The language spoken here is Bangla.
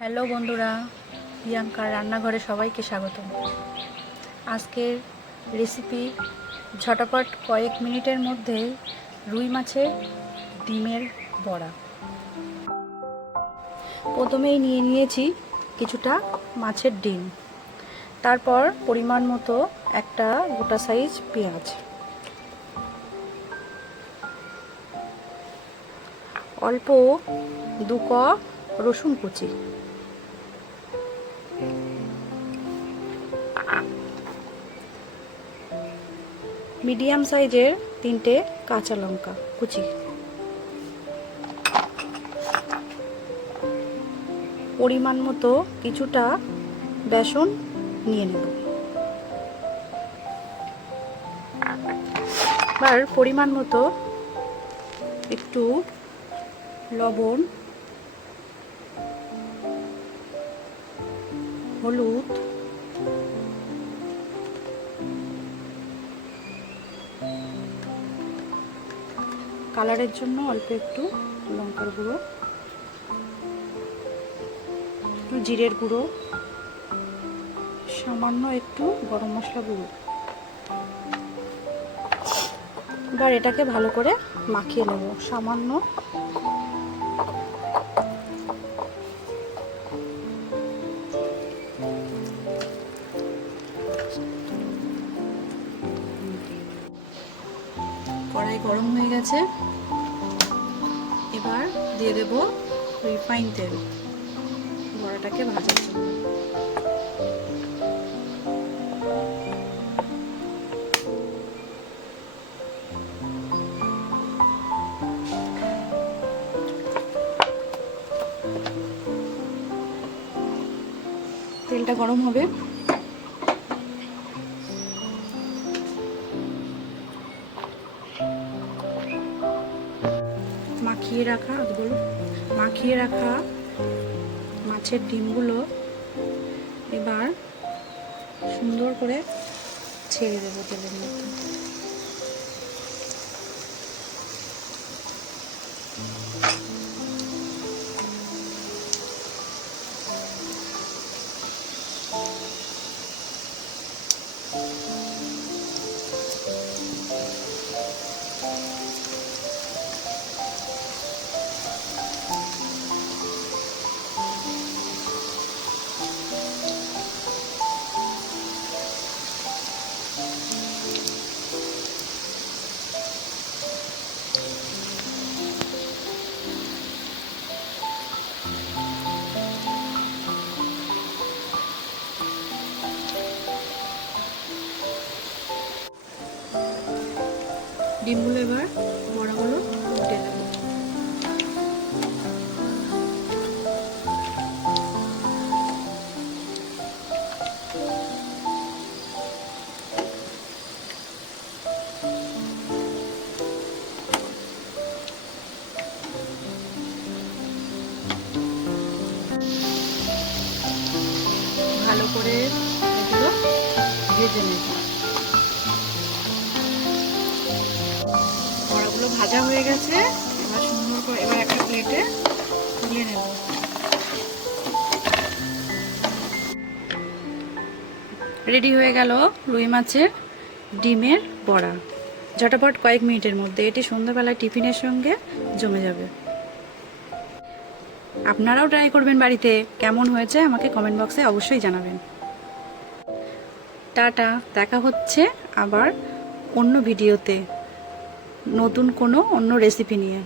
হ্যালো বন্ধুরা, প্রিয়াঙ্কার রান্নাঘরে সবাইকে স্বাগত। আজকের রেসিপি ঝটাপট কয়েক মিনিটের মধ্যে রুই মাছের ডিমের বড়া। প্রথমেই নিয়ে নিয়েছি কিছুটা মাছের ডিম, তারপর পরিমাণ মতো একটা গোটা সাইজ পেঁয়াজ, অল্প 2 কাপ রসুন কুচি, মিডিয়াম সাইজের 3টে কাঁচা লঙ্কা কুচি, পরিমাণ মতো কিছুটা বেসন নিয়ে নেব। এবার পরিমাণ মতো একটু লবণ, হলুদ, কালারের জন্য অল্প একটু লঙ্কার গুঁড়ো, একটু জিরের গুঁড়ো, সামান্য একটু গরম মশলা গুঁড়ো। এবার এটাকে ভালো করে মাখিয়ে নেব। সামান্য কড়াই গরম হয়ে গেছে, এবার দিয়ে দেব রিফাইন তেল বড়াটাকে ভাজার জন্য। তেলটা গরম হবে, মাখিয়ে রাখা মাছের ডিমগুলো এবার সুন্দর করে ছেড়ে দেবো তেলের মধ্যে। ডিমগুলো এবার বড়াগুলো উল্টে দেবো। ভালো করে এগুলো ভেজে নেব। বড়াগুলো ভাজা হয়ে গেছে, এবার সুন্দর করে একটা প্লেটে তুলে নেব। রেডি হয়ে গেল রুই মাছের ডিমের বড়া। ঝটাপট কয়েক মিনিটের মধ্যে এটি সন্ধ্যাবেলায় টিফিনের সঙ্গে জমে যাবে। আপনারাও ট্রাই করবেন বাড়িতে। কেমন হয়েছে আমাকে কমেন্ট বক্সে অবশ্যই জানাবেন। টাটা, দেখা হচ্ছে আবার অন্য ভিডিওতে নতুন কোনো অন্য রেসিপি নিয়ে।